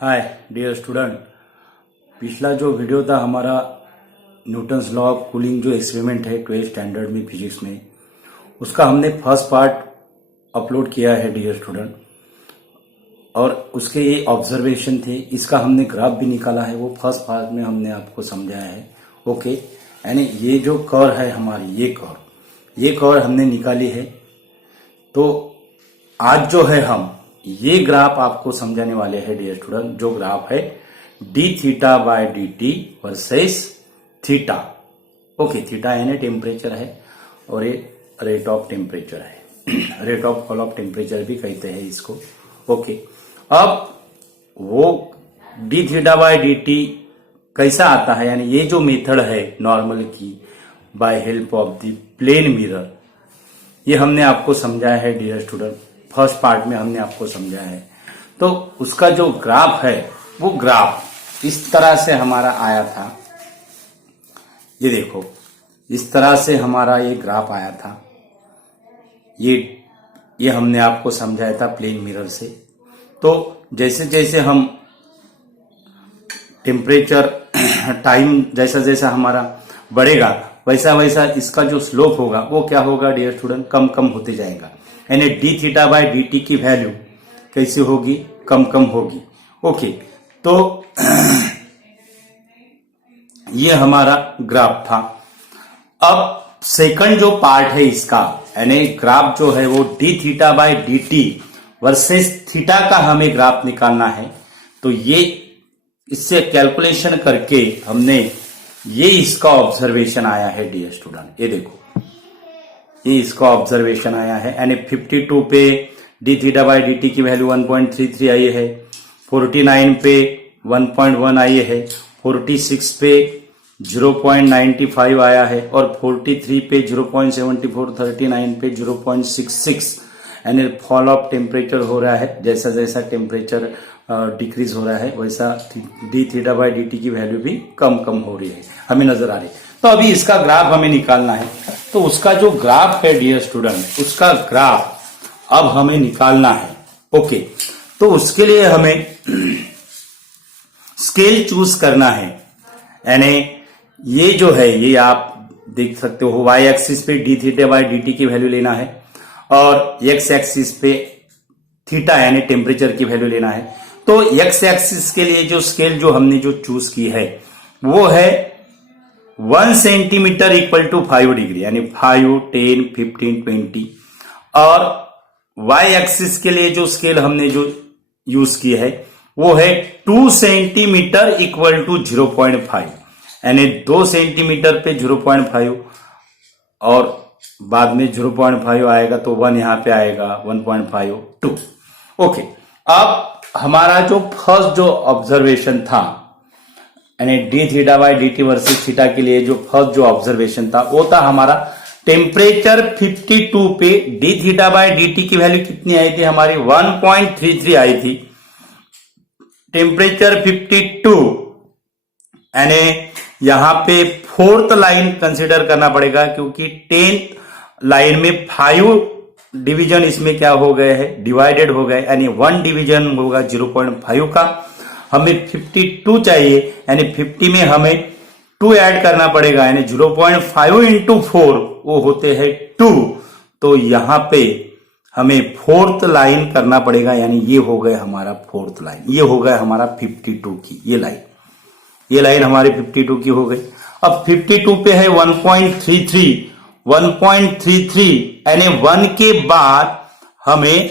Hi dear student, पिछला जो video था हमारा न्यूटन्स लॉ ऑफ कूलिंग जो एक्सपेरिमेंट है 12th स्टैंडर्ड में फिजिक्स में, उसका हमने फर्स्ट पार्ट अपलोड किया है डियर स्टूडेंट। और उसके ये ऑब्जर्वेशन थे, इसका हमने ग्राफ भी निकाला है, वो फर्स्ट पार्ट में हमने आपको समझाया है। ओके, यानी ये जो कर्व है हमारी, ये कर्व हमने निकाली है। तो आज जो है हम ये ग्राफ आपको समझाने वाले हैं डियर स्टूडेंट, जो ग्राफ है D theta by D T versus theta. Okay, theta यानी टेम्परेचर है और ये रेट ऑफ टेम्परेचर है rate of fall of temperature भी कहते हैं इसको। ओके, अब वो D theta by D T कैसा आता है, यानी ये जो मेथड है नॉर्मल की by help of the plane mirror, ये हमने आपको समझाया है डियर स्टूडेंट। फर्स्ट पार्ट में हमने आपको समझाया है। तो उसका जो ग्राफ है, वो ग्राफ इस तरह से हमारा आया था। ये देखो, इस तरह से हमारा ये ग्राफ आया था। ये हमने आपको समझाया था प्लेन मिरर से। तो जैसे जैसे हम टेम्परेचर टाइम जैसा जैसा हमारा बढ़ेगा, वैसा वैसा इसका जो स्लोप होगा वो क्या होगा डियर स्टूडेंट, कम कम होते जाएगा। यानी D theta by D T की वैल्यू कैसी होगी, कम कम होगी। ओके, तो ये हमारा ग्राफ था। अब सेकंड जो पार्ट है इसका, यानी ग्राफ जो है वो D theta by D T versus theta का हमें ग्राफ निकालना है। तो ये इससे कैलकुलेशन करके हमने ये इसका ऑब्जर्वेशन आया है डियर स्टूडेंट। ये देखो, ये इसका ऑब्जर्वेशन आया है। यानी 52 पे D theta by D T की वैल्यू 1.33 आई है, 49 पे 1.1 आई है, 46 पे 0.95 आया है और 43 पे 0.74, 39 पे 0.66। यानी फॉल ऑफ टेम्परेचर हो रहा है। जैसा जैसा टेम्परेचर डिक्रीज हो रहा है वैसा D theta by D T की वैल्यू भी कम कम हो रही है, हमें नजर आ रही है। तो अभी इसका ग्राफ हमें निकालना है। तो उसका जो ग्राफ है डियर स्टूडेंट, उसका ग्राफ अब हमें निकालना है। ओके, तो उसके लिए हमें स्केल चूज करना है। यानी ये जो है, ये आप देख सकते हो, वाई एक्सिस पे D theta by D T की वैल्यू लेना है और एक्स एक्सिस पे थीटा यानी टेम्परेचर की वैल्यू लेना है। तो एक्स एक्सिस के लिए जो स्केल जो हमने जो चूज की है वो है 1 सेंटीमीटर इक्वल टू 5 डिग्री, यानी 5, 10, 15, 20। और वाई एक्सिस के लिए जो स्केल हमने जो यूज की है वो है 2 सेंटीमीटर इक्वल टू 0.5, यानी 2 सेंटीमीटर पे 0.5 और बाद में 0.5 आएगा तो 1 यहां पे आएगा, 1.52। ओके, अब हमारा जो फर्स्ट जो ऑब्जर्वेशन था, यानी D theta by D T versus theta के लिए जो फर्स्ट जो ऑब्जर्वेशन था वो था हमारा टेम्परेचर 52 पे D theta by D T की वैल्यू कितनी आई थी हमारी, 1.33 आई थी। टेम्परेचर 52, यानी यहां पे फोर्थ लाइन कंसिडर करना पड़ेगा क्योंकि 10th लाइन में 5 डिवीजन इसमें क्या हो गए हैं, डिवाइडेड हो गए, यानी 1 डिवीजन होगा 0.5 का। हमें 52 चाहिए, यानी 50 में हमें 2 ऐड करना पड़ेगा, यानी 0.5 इंटू 4 वो होते हैं 2। तो यहां पे हमें फोर्थ लाइन करना पड़ेगा, यानी ये हो गए हमारा फोर्थ लाइन, ये हो गया हमारा 52 की ये लाइन हमारी 52 की हो गई। अब 52 पे है 1.33, यानी 1 के बाद हमें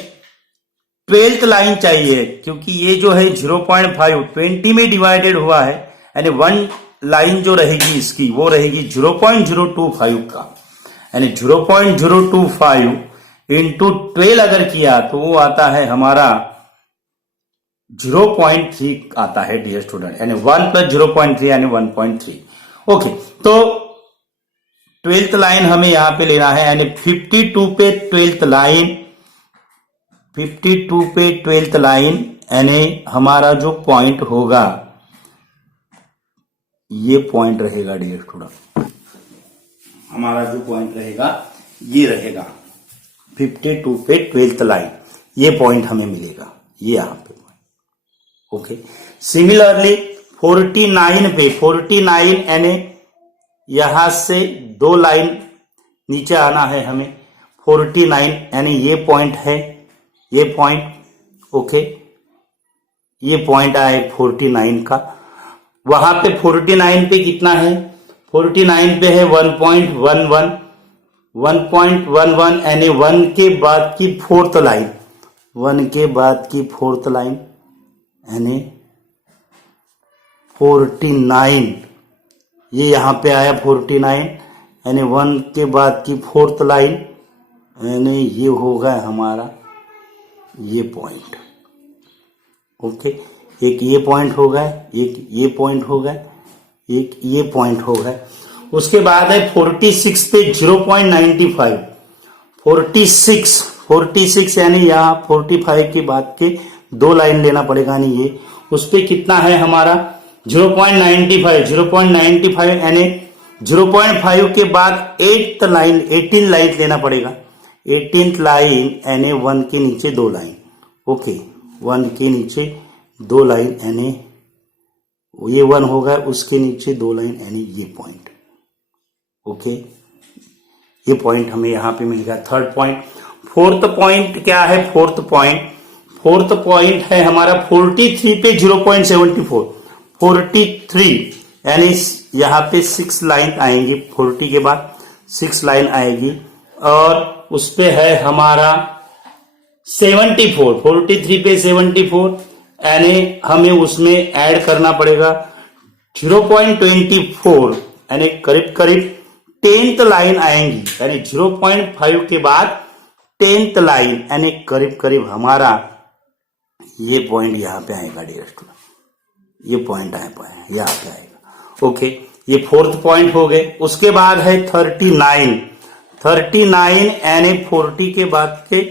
12th लाइन चाहिए क्योंकि ये जो है 0.5 20 में डिवाइडेड हुआ है, यानी 1 लाइन जो रहेगी इसकी वो रहेगी 0.025 का, यानी 0.025 इंटू 12 अगर किया तो वो आता है हमारा 0.3 आता है डियर स्टूडेंट, यानी 1 प्लस 0.3 यानी 1.3। ओके, तो 12th लाइन हमें यहां पे लेना है, यानी 52 पे 12th लाइन, 52 पे 12th लाइन, यानी हमारा जो पॉइंट होगा ये पॉइंट रहेगा डियर स्टूडेंट, हमारा जो पॉइंट रहेगा ये रहेगा 52 पे 12th लाइन, ये पॉइंट हमें मिलेगा, ये यहां पे। ओके। सिमिलरली 49 यानी यहां से 2 लाइन नीचे आना है हमें। 49 यानी ये पॉइंट है, ये पॉइंट, ओके, ये पॉइंट आया 49 का। वहां पे 49 पे कितना है, 49 पे है 1.11, 1.11 यानी 1 के बाद की फोर्थ लाइन, 1 के बाद की फोर्थ लाइन यानी 49, ये यहां पे आया 49 यानी 1 के बाद की फोर्थ लाइन यानी ये होगा हमारा ये पॉइंट, ओके। एक ये पॉइंट हो गया, एक ये पॉइंट हो गया, एक ये पॉइंट हो गया। उसके बाद है 46 पे 0.95, 46 यानी यहाँ 45 के बाद के 2 लाइन लेना पड़ेगा, नहीं ये उस पे कितना है हमारा 0.95 यानी 0.5 के बाद 18 लाइन लेना पड़ेगा। 18th लाइन यानी 1 के नीचे 2 लाइन, ओके, 1 के नीचे 2 लाइन यानी ये 1 होगा, उसके नीचे 2 लाइन यानी ये पॉइंट, ओके। ये पॉइंट हमें यहां पे मिल गया, थर्ड पॉइंट। फोर्थ पॉइंट क्या है, फोर्थ पॉइंट है हमारा 43 पे 0.74, 43 यानी यहां पे 6 लाइन आएंगी, 40 के बाद 6 लाइन आएगी और उस पे है हमारा 74, 43 पे 74 यानी हमें उसमें ऐड करना पड़ेगा 0.24 यानी करीब करीब 10th लाइन आएंगी, यानी 0.5 के बाद 10th लाइन यानी करीब करीब हमारा ये पॉइंट यहां पे आएगा डियर स्टूडेंट, ये पॉइंट यहाँ पे आएगा, ओके। ये फोर्थ पॉइंट हो गए। उसके बाद है 39 यानी 40 के बाद के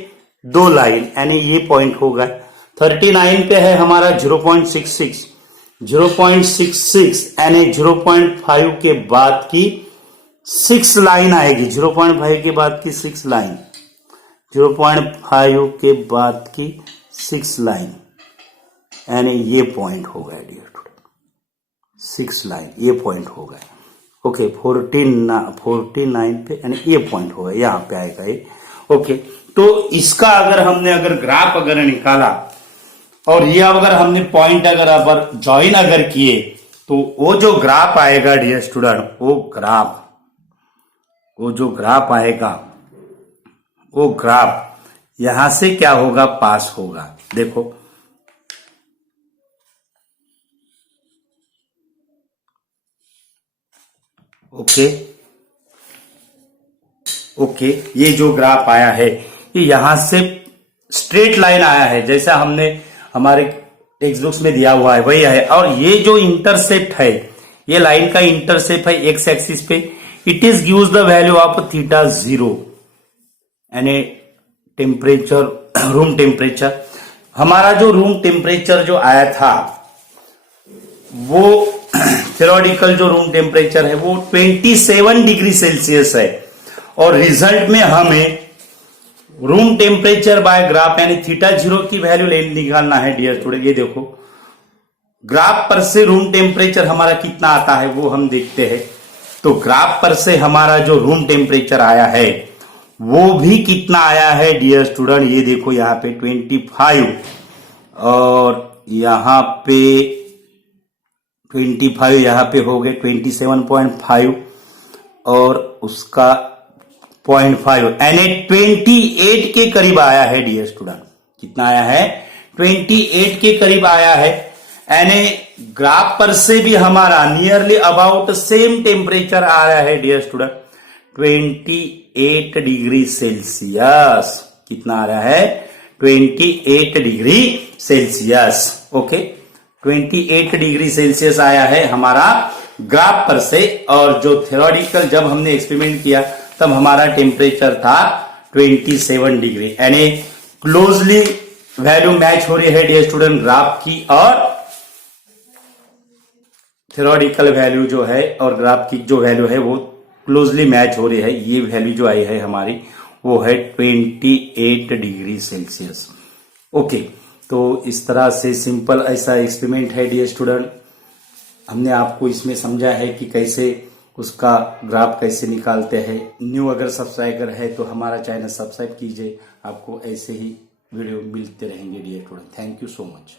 2 लाइन यानी ये पॉइंट होगा। 39 पे है हमारा 0.66 यानी 0.5 के बाद की 6 लाइन आएगी, 0.5 के बाद की 6 लाइन, 0.5 के बाद की 6 लाइन यानी ये पॉइंट हो गया डियर स्टूडेंट, 6 लाइन ये पॉइंट हो गया, ओके। 49 पे यानी ये पॉइंट होगा, यहां पे आएगा ये, ओके। तो इसका अगर ग्राफ निकाला और ये अगर हमने पॉइंट अगर ज्वाइन किए तो वो जो ग्राफ आएगा डियर स्टूडेंट, वो जो ग्राफ आएगा वो ग्राफ यहां से क्या होगा, पास होगा। देखो ओके, ये जो ग्राफ आया है ये यहां से स्ट्रेट लाइन आया है, जैसा हमने हमारे टेक्स्ट बुक्स में दिया हुआ है वही है। और ये जो इंटरसेप्ट है, ये लाइन का इंटरसेप्ट है एक्स एक्सिस पे, it is gives the value of theta 0 यानी टेम्परेचर, रूम टेम्परेचर। हमारा जो रूम टेम्परेचर जो आया था वो थ्योरेटिकल जो रूम टेम्परेचर है वो 27 डिग्री सेल्सियस है और रिजल्ट में हमें रूम टेम्परेचर बाय ग्राफ यानी थीटा 0 की वैल्यू निकालना है डियर स्टूडेंट। ये देखो ग्राफ पर से रूम टेम्परेचर हमारा कितना आता है वो हम देखते हैं। तो ग्राफ पर से हमारा जो रूम टेम्परेचर आया है वो भी कितना आया है डियर स्टूडेंट, ये देखो यहाँ पे 25 और यहाँ पे 25, यहाँ पे हो गए 27.5 और उसका 0.5 यानी 28 के करीब आया है डियर स्टूडेंट। कितना आया है, 28 के करीब आया है। यानी ग्राफ पर से भी हमारा नियरली अबाउट सेम टेम्परेचर आ रहा है डियर स्टूडेंट, 28 डिग्री सेल्सियस। कितना आ रहा है, 28 degree Celsius, okay. 28 degree Celsius आया है हमारा ग्राफ पर से। और जो थ्योरेटिकल जब हमने एक्सपेरिमेंट किया तब हमारा टेम्परेचर था 27 डिग्री, यानी क्लोजली वैल्यू मैच हो रही है डियर स्टूडेंट ग्राफ की और थ्योरेटिकल वैल्यू जो है और ग्राफ की जो वैल्यू है वो क्लोजली मैच हो रही है। ये वैल्यू जो आई है हमारी वो है 28 डिग्री सेल्सियस, ओके। तो इस तरह से सिंपल ऐसा एक्सपेरिमेंट है डियर स्टूडेंट। हमने आपको इसमें समझा है कि कैसे उसका ग्राफ कैसे निकालते हैं। न्यू अगर सब्सक्राइबर है तो हमारा चैनल सब्सक्राइब कीजिए, आपको ऐसे ही वीडियो मिलते रहेंगे dear student. Thank you so much.